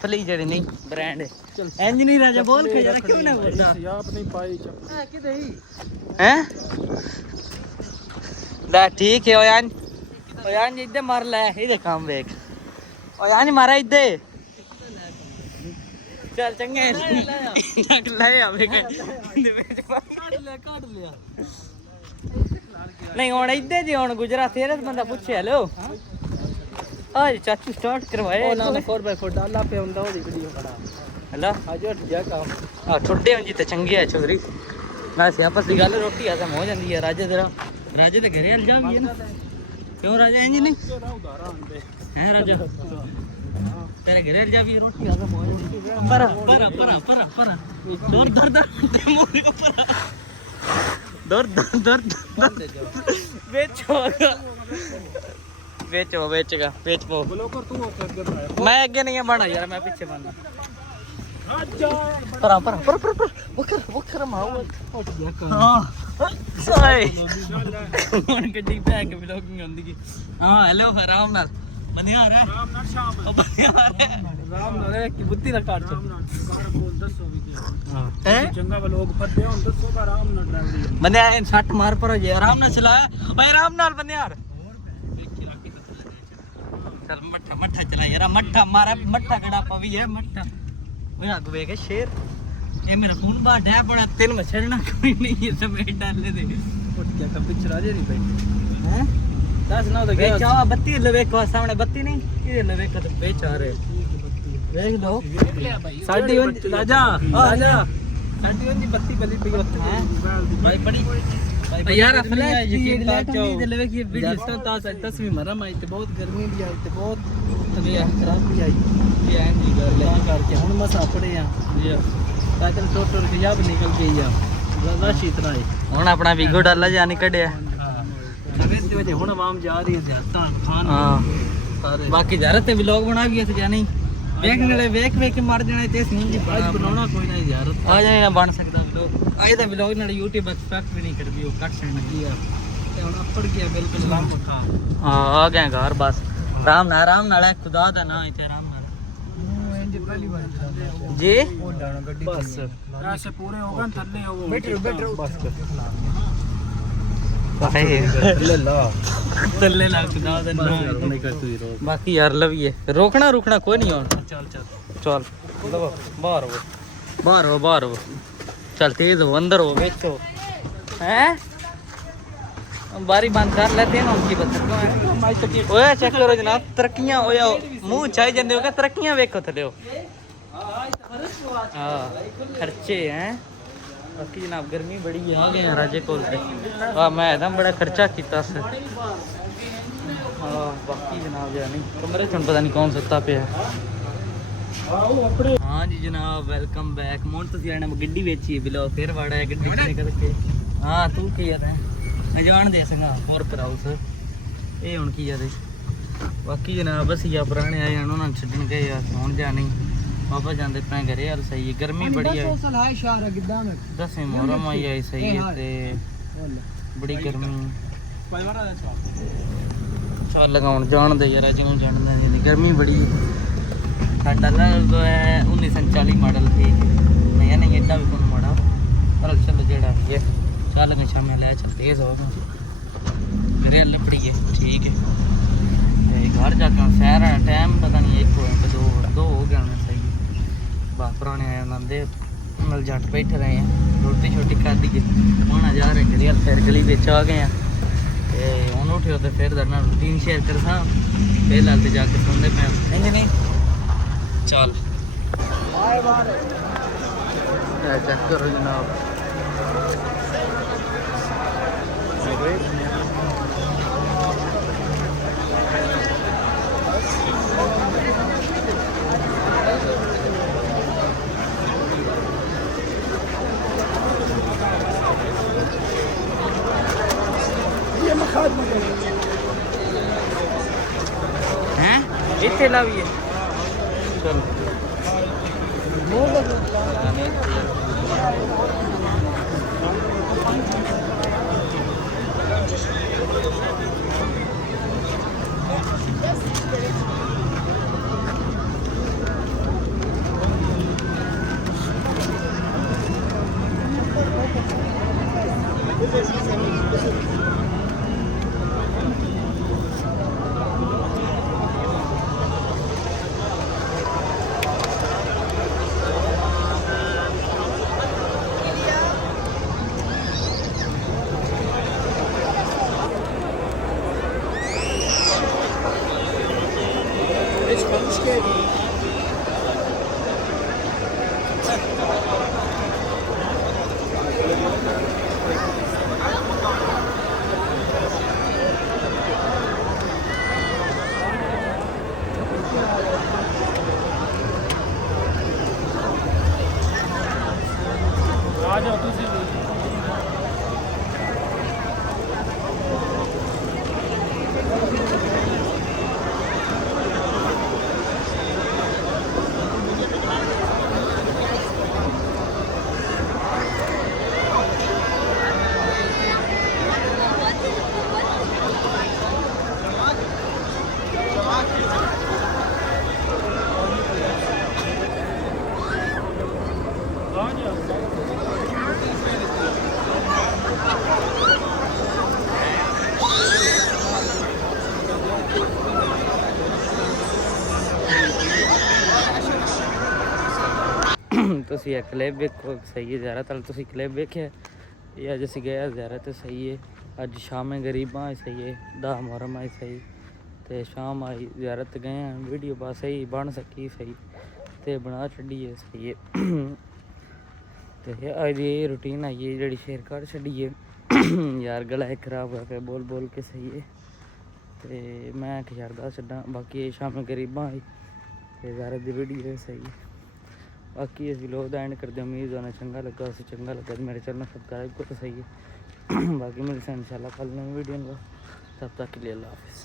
फली जड़ी नहीं ब्रांड इंज नहीं राजा बोल के जरा क्यों ना बोलदा आप नहीं पाई है किधर ही हैं ला ठीक है ओ यान इधर मार ले इधर काम देख ओ यान मारा इधर चल चंगे ले आवे के काट लिया नहीं हुन इधर जी हुन गुजरात तेरे बंदा पूछे हेलो आज चाचू स्टार्ट करवाए ओ ना 4x4 डाला पे हुंदा ओदी वीडियो बना हला आज हट जा काम आ छोटे हुन जी ते चंगे है चौधरी ना सियापत दी गल रोटी आसा हो जांदी है राजे तेरा राजे ते घरे हल जा भी है ना क्यों राजा इंज नहीं हैं राजा तेरे घरे हल जा भी रोटी आसा हो जांदी पर पर पर पर पर दर दर दर मुंह को पर दर दर दर बेचो बेचो बेचेगा बेच पो मैं आगे नहीं है बना यार मैं पीछे बना परा परा पर पर पर वकर माओ उठ गया का हां साई कौन गड्डी पे के व्लॉगिंग होंदी की हां हेलो आराम नाल बंदिया आ रहा है आराम नाल शाम ओ बंदिया आ रहा है आराम नाल की बुद्धि दा काट चल कार बोल दसो भी हां चंगा व्लॉग फटे हुन दसो का आराम नाल ड्राइवरी बंदिया 60 मार पर जे आराम नाल चला ओए आराम नाल बंदिया यार चल मट्ठा मट्ठा चला यार मट्ठा मारा मट्ठा कड़ा पवी है मट्ठा ओए आग वे के शेर ये मेरा फोन बा डै बड़ा तेल में छड़ना कोई नहीं है समेट डाल दे उठ क्या कब पिछड़ा दे नहीं भाई हैं दस ना तो गया चावा बत्ती लवे को सामने बत्ती नहीं ये लवे का तो बेच आ रहे देख लो साडी राजा राजा साडी ओंदी बत्ती बली पई होती है भाई बड़ी यार अपने यकीन करके दिलवे की वीडियो स्टार्ट था 10वीं मरम आई ते बहुत गर्मी भी आई ते बहुत तबीयत खराब भी आई ये है नहीं कर ले करके हुन मसा पड़े आ ये पैदल टोटर के जब निकल गई आ रश इतना है हुन अपना वीगो डाला जानी कढया सवेर दी वजह हुन आवाम जा रही है ज़्यादा खान हां बाकी ज़्यादा ते व्लॉग बना भी है जानी देखने वाले वेख वेख के मार देना ते नहीं जी बनाना कोई ना यार आ जाए ना बन सकदा व्लॉग आए दा व्लॉग नाल YouTube एक्सपेक्ट भी नहीं करदी ओ कट सकना की यार ते हुन अप्पड़ गया बिल्कुल आराम खा हां आ गए घर बस आराम नाल है खुदा दा ना इते आराम नाल इंज पहली बार जी बस ऐसे पूरे हो गए थल्ले हो बैठ बस तल्ले ला खुदा दा ना नहीं कर तू रोक बाकी यार लविए रोकना रुकना कोई नहीं और चल चल चल बाहर हो चल तेज हो अंदर हो बेचो हैं बारी बंद कर लेते हैं उनकी बता ओए चेक करो जनाब तरक्कियां ओया मुंह चाई जंदे हो क्या तरक्कियां देखो थले हो हां खर्चे हैं बाकी जनाब गर्मी बड़ी है आ गए राजे कोल से हां मैं एकदम बड़ा खर्चा कीता से हां बाकी जनाब या नहीं कमरे च पता नहीं कौन सुता पे है हाँ जी जनाब वेलकम बैक मोन तुसी आने गड्डी बेची है बिलो फिर वाड़ा है गड्डी च निकल के हां तू की यार है जान दे संगा और कराउस ए हुन की यार बाकी जनाब बस या पुराने आए हैं उन्होंने छड्डन गए यार हुन जा नहीं वापस जांदे पे घरे यार सही है गर्मी बड़ी है 10वीं मुहर्रम आई है सही है ते बड़ी गर्मी चल लगाउन जान दे यार जिवें जान दे गर्मी बड़ी है साडा ना 1940 मॉडल थी नहीं नहीं एडा भी कौन माड़ा पर चलो जेड़ा भी है चल के शाम ले चल तेज हो मेरे लपड़ी है ठीक है ते घर जाके शहर टाइम पता नहीं 1 हो 2 हो गया ना सही बाप पुराने आए उन्होंने मल जट बैठे रहे हैं रोटी छोटी खा दी होना जा रहे गली फिर गली बेच आ गए हैं हूँ उठे तो फिर रूटीन शेयर कर सा फिर लाते जाके सुनते पे नहीं चल चेक करो जनाब हैं इतने लावी है चल आ जाओ तुसी भी। आ जाओ। ਤੁਸੀਂ ਇਹ ਕਲਿੱਪ ਵੇਖੋ ਸਹੀ ਹੈ ਜ਼ਿਆਦਾ ਤਾਂ ਤੁਸੀਂ ਕਲਿੱਪ ਵੇਖਿਆ ਇਹ ਅੱਜ ਅਸੀਂ ਗਏ ਜ਼ਿਆਦਾ ਤਾਂ ਸਹੀ ਹੈ ਅੱਜ ਸ਼ਾਮੇ ਗਰੀਬਾਂ ਆਈ ਸਹੀ ਹੈ 10 ਮੁਹਰਮ ਆਈ ਸਹੀ ਤੇ ਸ਼ਾਮ ਆਈ ਜ਼ਿਆਰਤ ਗਏ ਹਾਂ ਵੀਡੀਓ ਬਸ ਸਹੀ ਬਣ ਸਕੀ ਸਹੀ ਤੇ ਬਣਾ ਛੱਡੀਏ ਸਹੀ ਹੈ ਤੇ ਅੱਜ ਦੀ ਰੂਟੀਨ ਆਈ ਹੈ ਜਿਹੜੀ ਸ਼ੇਅਰ ਕਰ ਛੱਡੀਏ ਯਾਰ ਗਲਾ ਇੱਕ ਖਰਾਬ ਹੋਇਆ ਪਿਆ ਬੋਲ ਬੋਲ ਕੇ ਸਹੀ ਹੈ ਤੇ ਮੈਂ ਕਿ ਯਾਰ ਦੱਸ ਛੱਡਾਂ ਬਾਕੀ ਸ਼ਾਮੇ ਗਰੀਬਾਂ ਆਈ ਤੇ ਜ਼ਿਆਰਤ ਦੀ ਵੀਡੀਓ ਸਹੀ ਹੈ बाकी इस व्लॉग का एंड कर दे उम्मीद होना चंगा लगा उसे चंगा लगा तो मेरे चैनल सब्सक्राइब करो सही है बाकी मिलते हैं इंशाल्लाह कल नई वीडियो में तब तक के लिए अल्लाह हाफिज़।